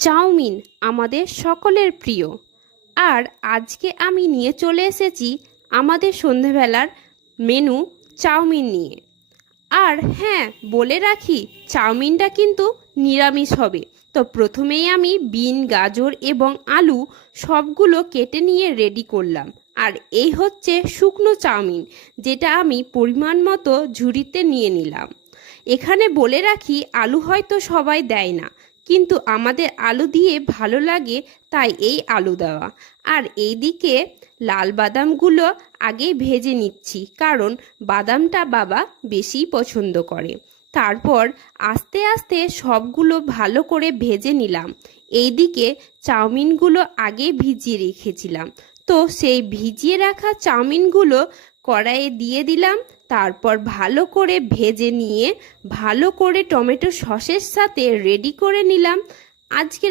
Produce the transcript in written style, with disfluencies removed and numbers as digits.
Chowmein আমাদের সকলের প্রিয়। আর আজকে আমি নিয়ে চলে এসেছি আমাদের সন্ধেবেলার মেনু চাউমিন নিয়ে। আর হ্যাঁ, বলে রাখি চাউমিনটা কিন্তু নিরামিষ হবে। তো প্রথমেই আমি বিন, গাজর এবং আলু সবগুলো কেটে নিয়ে রেডি করলাম। আর এই হচ্ছে শুকনো চাউমিন, যেটা আমি পরিমাণ মতো ঝুড়িতে নিয়ে নিলাম। এখানে বলে রাখি আলু হয়তো সবাই দেয় না, কিন্তু আমাদের আলু দিয়ে ভালো লাগে, তাই এই আলু দেওয়া। আর এইদিকে লাল বাদামগুলো আগেই ভেজে নিচ্ছি, কারণ বাদামটা বাবা বেশিই পছন্দ করে। তারপর আস্তে আস্তে সবগুলো ভালো করে ভেজে নিলাম। এইদিকে চাউমিনগুলো আগে ভিজিয়ে রেখেছিলাম, তো সেই ভিজিয়ে রাখা চাউমিনগুলো কড়াইয়ে দিয়ে দিলাম। তারপর ভালো করে ভেজে নিয়ে ভালো করে টমেটো সসের সাথে রেডি করে নিলাম আজকের